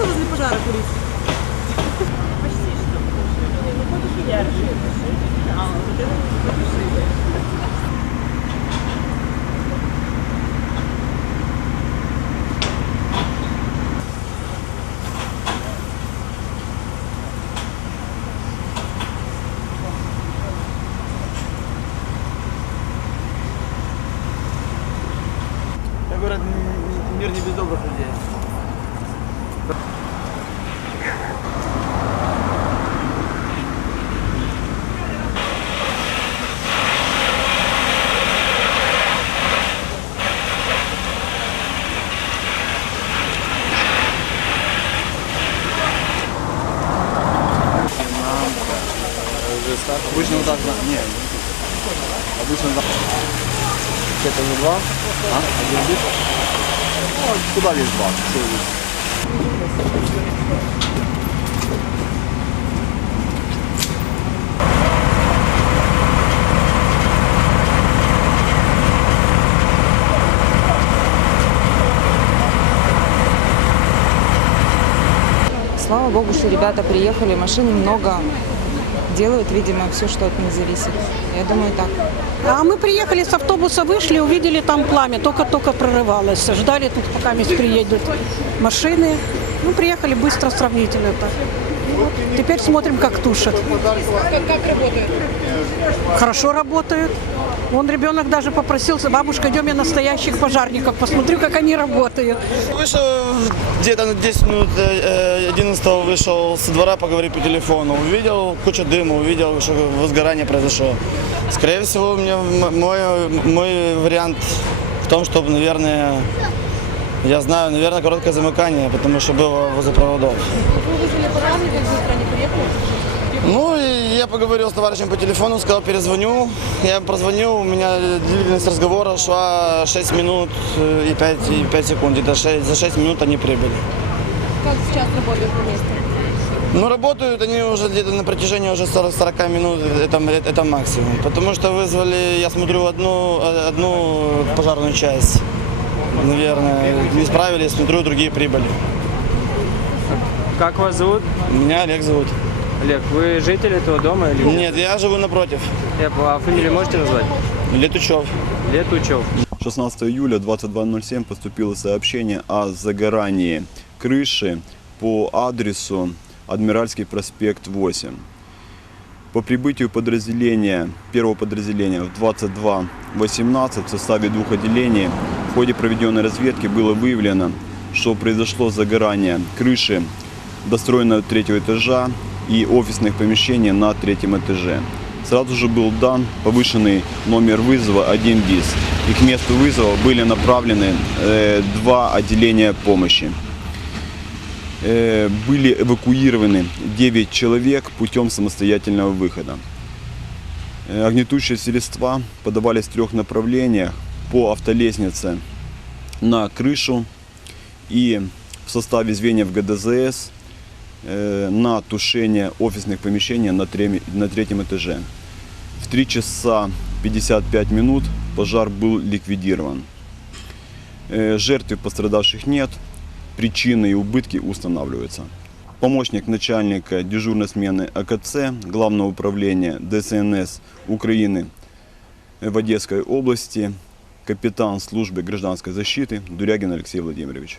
Боишься возле пожара курить? Как говорят, м- мир не без добрых людей. Обычно вот так. Нет. Обычно так. Это не два? А? Один литр? Ну, куда весь два? Здесь? Слава богу, что ребята приехали, машин много, делают, видимо, все, что от них зависит. Я думаю, так. А мы приехали с автобуса, вышли, увидели там пламя, только-только прорывалось. Ждали тут, пока здесь приедут машины. Ну, приехали быстро, сравнительно так. Вот теперь смотрим, как тушат. Как, работают? Хорошо работают. Вон ребенок даже попросился, бабушка, идем я настоящих пожарников, посмотрю, как они работают. Вышел где-то на 10 минут э, 11 вышел со двора поговорить по телефону. Увидел кучу дыма, увидел, что возгорание произошло. Скорее всего, у меня мой, мой вариант в том, чтобы, наверное, я знаю, наверное, короткое замыкание, потому что было возле проводов. Ну, и я поговорил с товарищем по телефону, сказал, перезвоню. Я им прозвонил, у меня длительность разговора шла 6 минут э, и 5, и 5 секунд. Где-то 6, за 6 минут они прибыли. Как сейчас работают на месте? Ну, работают они уже где-то на протяжении уже 40, 40 минут, это, это максимум. Потому что вызвали, я смотрю, одну, одну пожарную часть. Наверное, не справились, смотрю, другие прибыли. Как вас зовут? Меня Олег зовут. Олег, вы житель этого дома или Нет, я живу напротив. Я, а фамилию можете назвать? Летучев. Летучев. 16 июля 22.07 поступило сообщение о загорании крыши по адресу Адмиральский проспект 8. По прибытию подразделения, первого подразделения в 22.18 в составе двух отделений в ходе проведенной разведки было выявлено, что произошло загорание крыши достроенного третьего этажа и офисных помещений на третьем этаже. Сразу же был дан повышенный номер вызова 1 ДИС. И к месту вызова были направлены э, два отделения помощи. Э, были эвакуированы 9 человек путем самостоятельного выхода. Э, Огнетушие средства подавались в трех направлениях по автолестнице на крышу и в составе звеньев ГДЗС на тушение офисных помещений на третьем этаже. В 3 часа 55 минут пожар был ликвидирован. Э, Жертв и пострадавших нет, причины и убытки устанавливаются. Помощник начальника дежурной смены АКЦ Главного управления ДСНС Украины в Одесской области, капитан службы гражданской защиты Дурягин Алексей Владимирович.